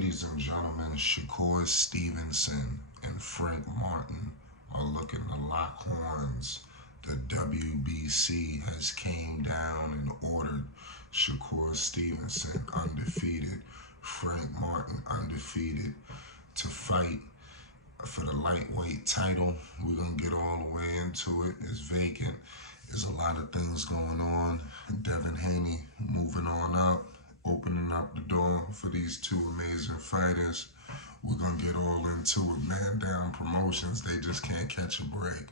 Ladies and gentlemen, Shakur Stevenson and Frank Martin are looking to lock horns. The WBC has came down and ordered Shakur Stevenson undefeated, Frank Martin undefeated, to fight for the lightweight title. We're going to get all the way into it. It's vacant. There's a lot of things going on. Devin Haney moving on up, opening up the door for these two amazing fighters. We're going to get all into it. Man Down Promotions, they just can't catch a break.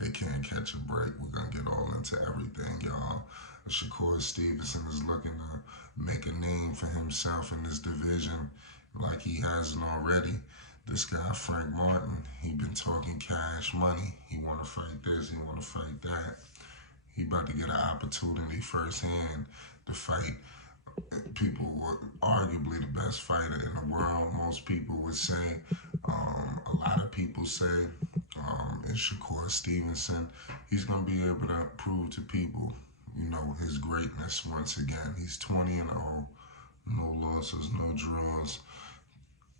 They can't catch a break. We're going to get all into everything, y'all. Shakur Stevenson is looking to make a name for himself in this division like he hasn't already. This guy, Frank Martin, he been talking cash money. He want to fight this, he want to fight that. He about to get an opportunity firsthand to fight people were arguably the best fighter in the world. Most people would say, a lot of people say, is Shakur Stevenson. He's going to be able to prove to people, his greatness once again. He's 20-0, no losses, no draws,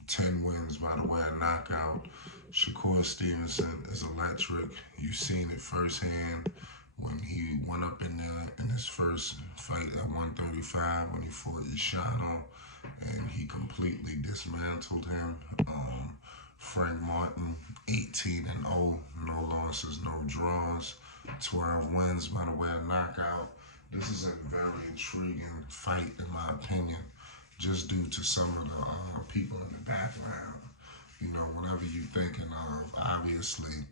10 wins by the way of knockout. Shakur Stevenson is electric. You've seen it firsthand when he went up in there in his first fight at 135 when he fought Yashano, and he completely dismantled him. Frank Martin, 18-0, no losses, no draws, 12 wins by the way of knockout. This is a very intriguing fight, in my opinion, just due to some of the people in the background. Whatever you're thinking of, obviously,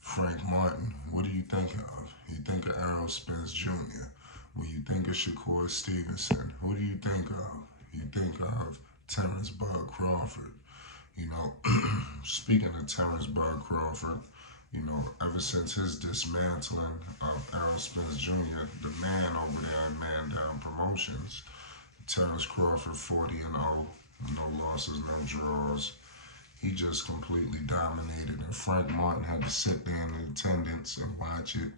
Frank Martin, what do you think of? You think of Errol Spence Jr. When you think of Shakur Stevenson, who do you think of? You think of Terrence Bud Crawford. Speaking of Terrence Bud Crawford, ever since his dismantling of Errol Spence Jr., the man over there in Man Down Promotions, Terrence Crawford 40-0, no losses, no draws. He just completely dominated, and Frank Martin had to sit there in attendance and watch it.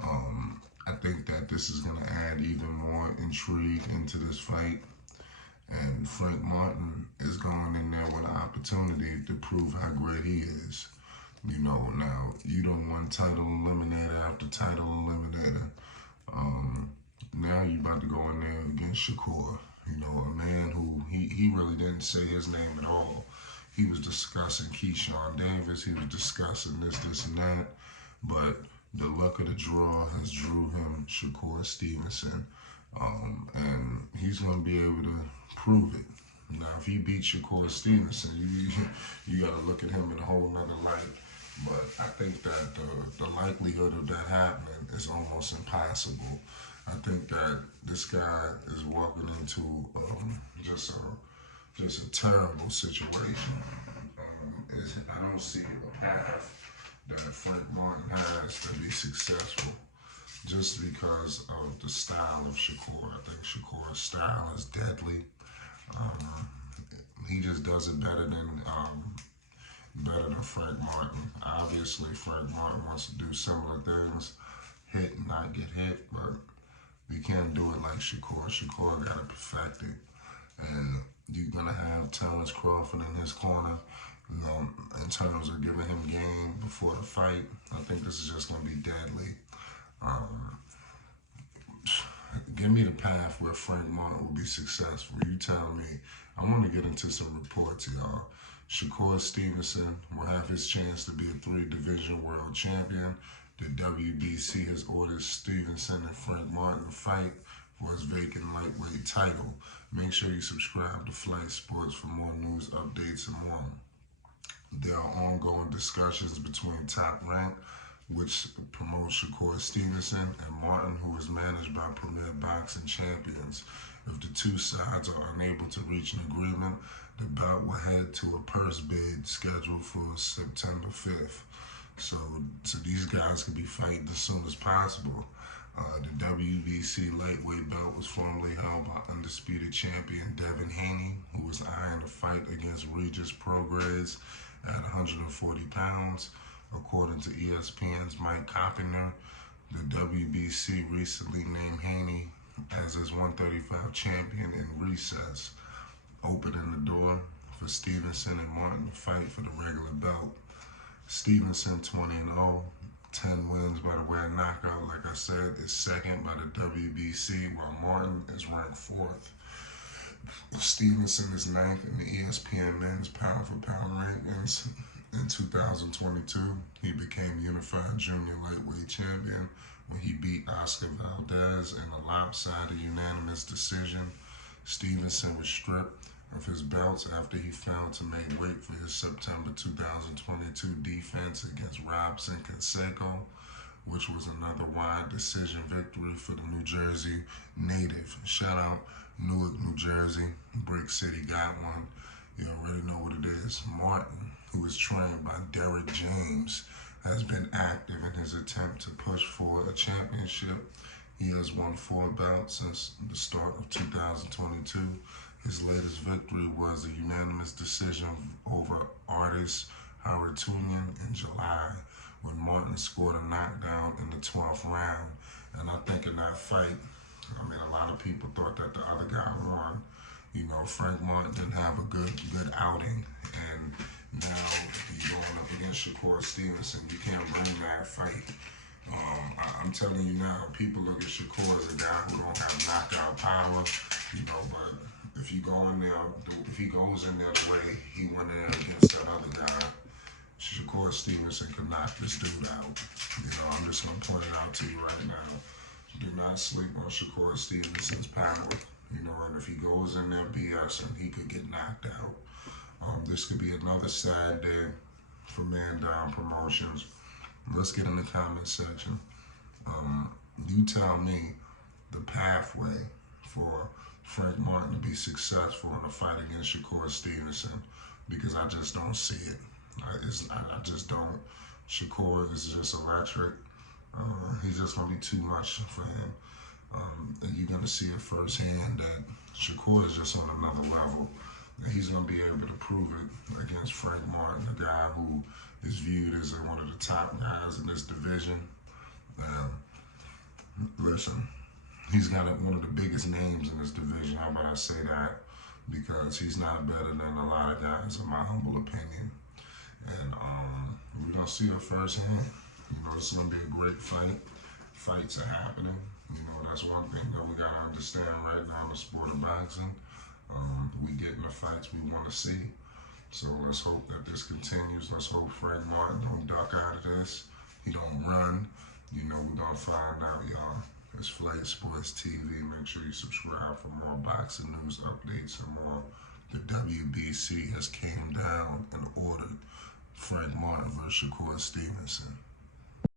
I think that this is going to add even more intrigue into this fight. And Frank Martin is going in there with an opportunity to prove how great he is. Now, you done won title eliminator after title eliminator. Now you about to go in there against Shakur. A man who, he really didn't say his name at all. He was discussing Keyshawn Davis. He was discussing this, and that. But the luck of the draw has drew him Shakur Stevenson. And he's going to be able to prove it. Now, if he beats Shakur Stevenson, you got to look at him in a whole nother light. But I think that the likelihood of that happening is almost impossible. I think that this guy is walking into just a terrible situation. I don't see a path that Frank Martin has to be successful just because of the style of Shakur. I think Shakur's style is deadly. He just does it better than Frank Martin. Obviously, Frank Martin wants to do similar things, hit and not get hit, but you can't do it like Shakur. Shakur got it perfected. And you're going to have Terrence Crawford in his corner, in terms of giving him game before the fight. I think this is just going to be deadly. Give me the path where Frank Martin will be successful. You tell me. I want to get into some reports, y'all. Shakur Stevenson will have his chance to be a 3-division world champion. The WBC has ordered Stevenson and Frank Martin to fight for his vacant lightweight title. Make sure you subscribe to Flight Sports for more news, updates, and more. There are ongoing discussions between Top Rank, which promotes Shakur Stevenson, and Martin, who is managed by Premier Boxing Champions. If the two sides are unable to reach an agreement, the bout will head to a purse bid scheduled for September 5th. So these guys can be fighting as soon as possible. The WBC lightweight belt was formerly held by undisputed champion Devin Haney, who was eyeing a fight against Regis Prograis at 140 pounds. According to ESPN's Mike Coppinger, the WBC recently named Haney as its 135 champion in recess, opening the door for for Stevenson and Martin to fight for the regular belt. Stevenson 20-0, 10 wins by the way of knockout. Like I said, is second by the WBC, while Martin is ranked fourth. Stevenson is ninth in the ESPN Men's Pound for Pound rankings. In 2022, he became unified junior lightweight champion when he beat Oscar Valdez in a lopsided unanimous decision. Stevenson was stripped of his belts after he failed to make weight for his September 2022 defense against Robson Canseco, which was another wide decision victory for the New Jersey native. Shout out Newark, New Jersey. Brick City got one. You already know what it is. Martin, who is trained by Derek James, has been active in his attempt to push for a championship. He has won 4 bouts since the start of 2022. His latest victory was a unanimous decision over artist Haratunian in July, when Martin scored a knockdown in the 12th round. And I think in that fight, a lot of people thought that the other guy won. You know, Frank Martin didn't have a good outing, and now you're going up against Shakur Stevenson. You can't bring that fight. I'm telling you now, people look at Shakur as a guy who don't have knockout power, you know, but if he goes in there the way he went in against that other guy, Shakur Stevenson could knock this dude out. You know, I'm just going to point it out to you right now. Do not sleep on Shakur Stevenson's power. You know, and if he goes in there BSing, he could get knocked out. This could be another sad day for Man Down Promotions. Let's get in the comment section. You tell me the pathway for Frank Martin to be successful in a fight against Shakur Stevenson, because I just don't see it. I just don't. Shakur is just electric. He's just going to be too much for him. And you're going to see it firsthand that Shakur is just on another level. And he's going to be able to prove it against Frank Martin, a guy who is viewed as one of the top guys in this division. Listen, he's got one of the biggest names in this division. How about I say that? Because he's not better than a lot of guys, in my humble opinion. And we're going to see it firsthand. You know, it's going to be a great fight. Fights are happening. You know, that's one thing that we got to understand right now in the sport of boxing. We getting the fights we want to see. So let's hope that this continues. Let's hope Frank Martin don't duck out of this. He don't run. You know, we're going to find out, y'all. It's Flight Sports TV. Make sure you subscribe for more boxing news updates and more. The WBC has came down and ordered Frank Martin versus Shakur Stevenson.